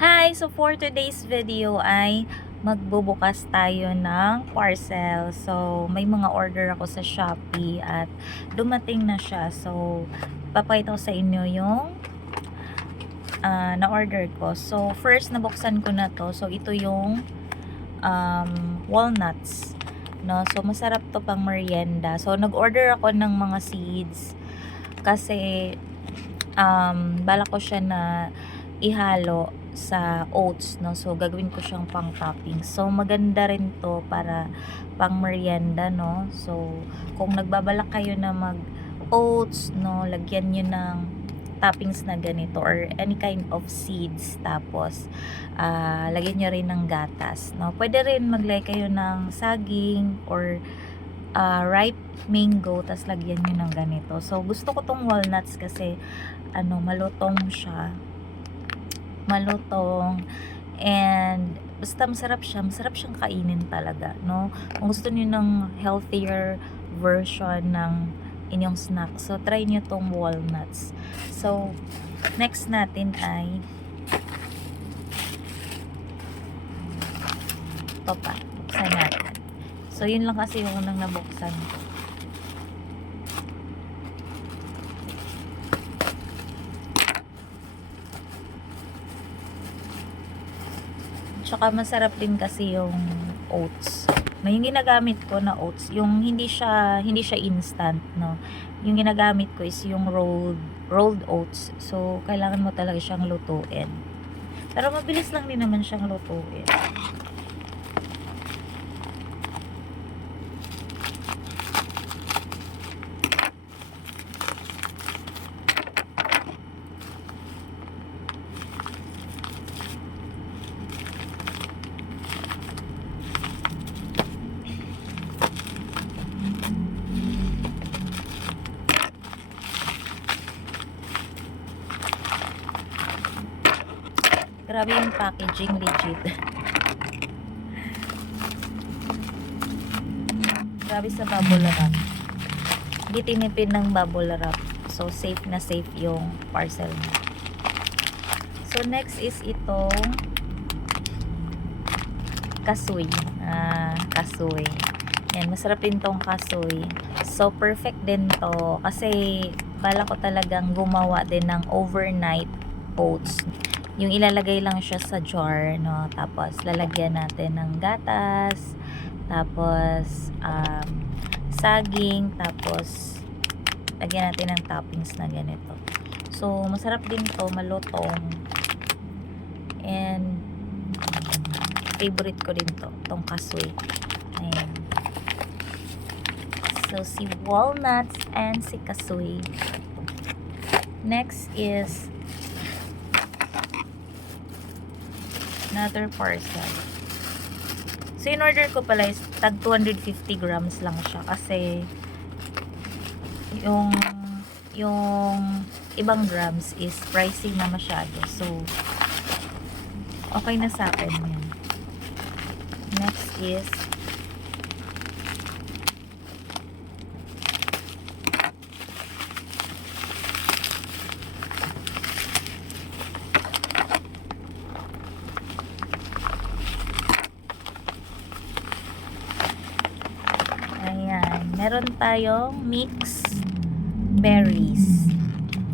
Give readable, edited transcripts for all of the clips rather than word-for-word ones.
Hi! So for today's video ay magbubukas tayo ng parcel. So may mga order ako sa Shopee at dumating na siya. So papakita ko sa inyo yung na-order ko. So first nabuksan ko na to. So ito yung walnuts. No? So masarap to pang merienda. So nag-order ako ng mga seeds kasi bala ko siya na ihalo sa oats, no? So gagawin ko siyang pang topping. So maganda rin to para pang merienda, no? So kung nagbabalak kayo na mag oats, no, lagyan niyo ng toppings na ganito or any kind of seeds, tapos lagyan niyo rin ng gatas, no? Pwede rin maglagay kayo ng saging or ripe mango, tas lagyan nyo ng ganito. So gusto ko tong walnuts kasi malutong siya, malutong, and basta masarap siyang kainin talaga, no? Kung gusto niyo ng healthier version ng inyong snack, so try niyo tong walnuts. So next natin ay ito pa, buksan natin. So yun lang kasi yung unang nabuksan ko. Tsaka masarap din kasi yung oats. No, yung ginagamit ko na oats, yung hindi siya instant, no. Yung ginagamit ko is yung rolled oats. So kailangan mo talaga siyang lutuin. Pero mabilis lang din naman siyang lutuin. Grabe yung packaging, legit. Grabe sa bubble wrap. Hindi tinipid ng bubble wrap. So safe na safe yung parcel niya. So next is itong kasoy. Kasoy. Yan, masarap din tong kasoy. So perfect din to kasi bala ko talagang gumawa din ng overnight oats. Yung ilalagay lang siya sa jar, no? Tapos lalagyan natin ng gatas, tapos saging, tapos lagyan natin ng toppings na ganito. So masarap din to, malutong, and favorite ko din to, tong kasoy. Ayan. So si walnuts and si kasoy. Next is another parcel. So in order ko pala is tag 250 grams lang siya kasi yung ibang grams is pricey na masyado. So okay na sa akin yan. Next is meron tayong mixed berries.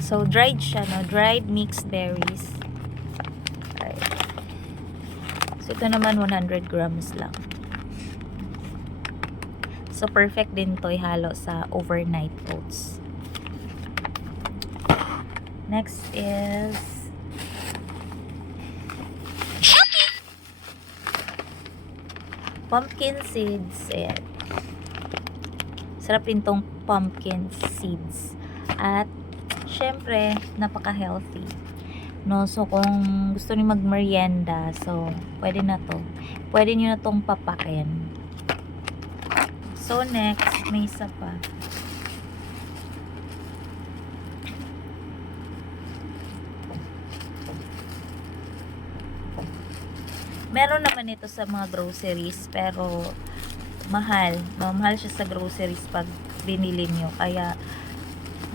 So dried siya, no? Dried mixed berries. Okay. So ito naman 100 grams lang. So perfect din to ihalo sa overnight oats. Next is pumpkin seeds. Ayan. Sarap din tong pumpkin seeds. At syempre, napaka-healthy. No, so kung gusto niyo mag-merienda, so pwede na to. Pwede niyo na tong papakin. So next, may isa pa. Meron naman ito sa mga groceries, pero mahal. Mahal siya sa groceries pag binili nyo. Kaya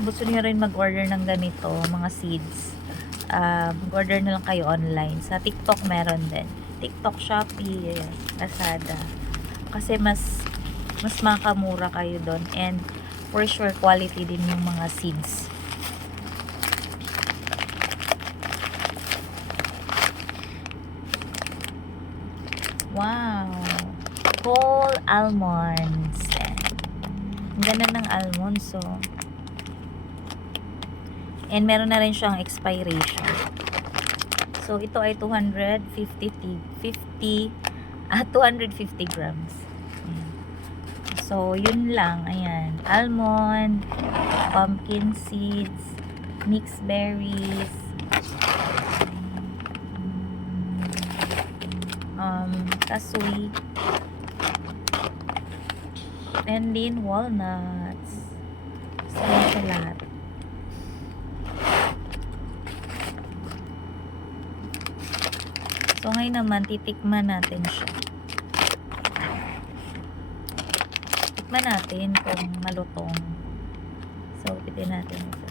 gusto niyo rin mag-order ng ganito, mga seeds, order na lang kayo online. Sa TikTok meron din. TikTok, Shopee, Lazada. Kasi mas makamura kayo doon, and for sure quality din yung mga seeds. Wow! Whole almonds. Ang ganda ng almonds, so. And meron na rin siyang expiration. So, ito ay 250 grams. Ayan. So, yun lang. Ayan. Almond, pumpkin seeds, mixed berries, kasoy, and then walnuts. So, ito lahat. So, ngayon naman, titikman natin siya. Tikman natin kung malutong. So, pitin natin ito.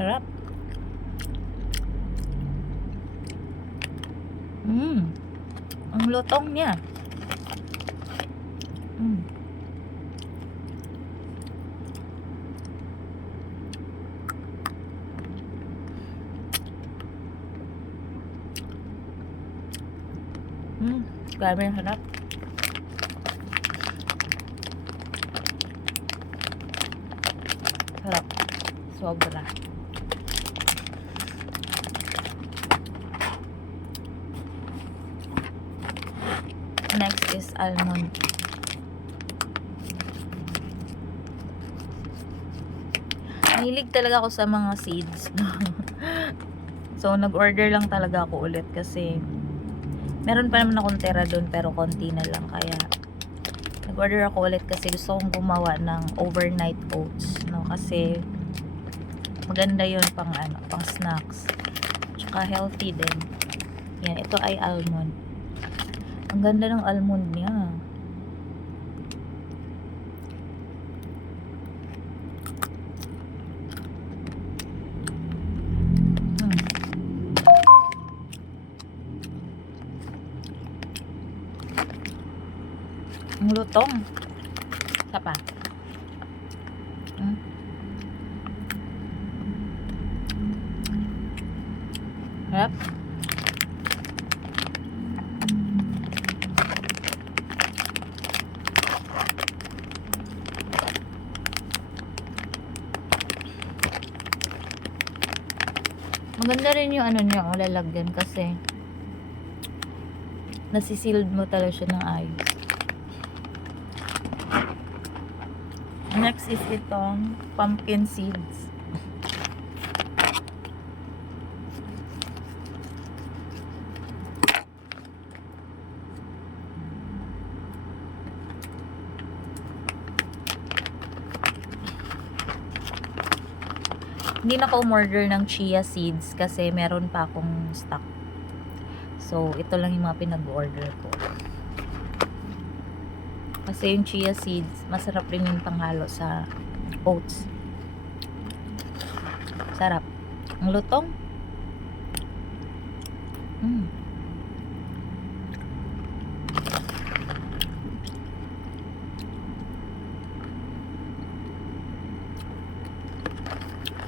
Harap. Ang lutong niya. Grabe ang harap. Harap. Sobra. Next is almond. Mahilig talaga ako sa mga seeds. So, nag-order lang talaga ako ulit kasi meron pa naman akong tira doon pero konti na lang. Kaya, nag-order ako ulit kasi gusto kong gumawa ng overnight oats. No? Kasi, maganda yun pang snacks. Tsaka healthy din. Yan, ito ay almond. Ang ganda ng almond niya. Ang lutong. Isa pa. Harap. Maganda rin yung niya, lalagyan kasi nasisealed mo talaga siya ng ayos. Next is itong pumpkin seeds. Hindi na ako umorder ng chia seeds kasi meron pa akong stock. So, ito lang yung mga pinag-order ko. Kasi yung chia seeds, masarap rin yung panghalo sa oats. Sarap. Ang lutong.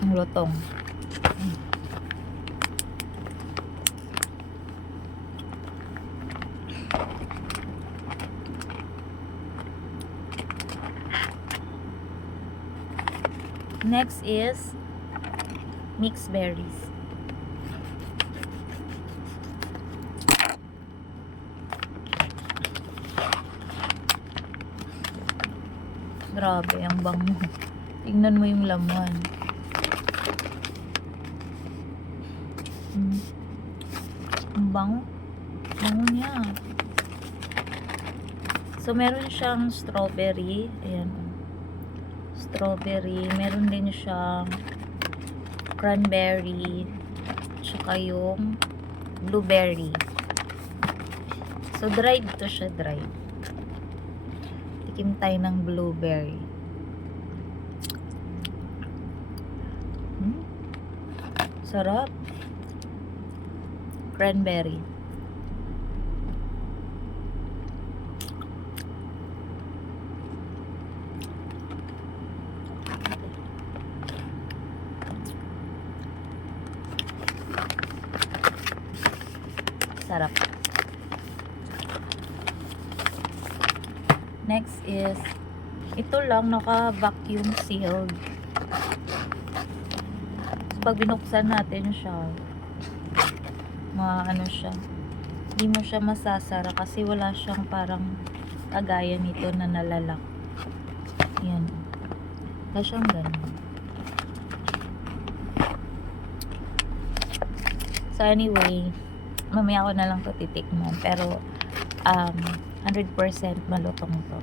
Ang lutong. Next is mixed berries. Grabe, ang bango. Tingnan mo yung laman. Ang bango. Bango niya. So, meron siyang strawberry. Ayan. strawberry, meron din siyang cranberry, tsaka yung blueberry. So, dried to siya, dried. Tikim tayo ng blueberry. Sarap. Cranberry. Sarap. Next is, ito lang, naka-vacuum sealed. So, pag binuksan natin siya, ano siya, hindi mo siya masasara kasi wala siyang parang kagaya nito na nalalak. Yan. Wala siyang ganun. So anyway, mamaya ko na lang to titikman. Pero, 100% malutong to.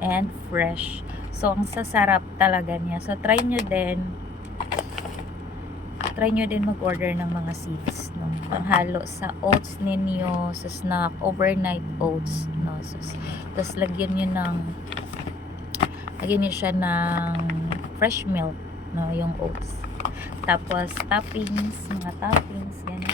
And fresh. So, ang sasarap talaga niya. So, try nyo din mag-order ng mga seeds, no? Panghalo sa oats ninyo, sa snack, overnight oats, no? So, tapos lagyan nyo siya ng fresh milk, no? Yung oats. Tapos, mga toppings, ganyan.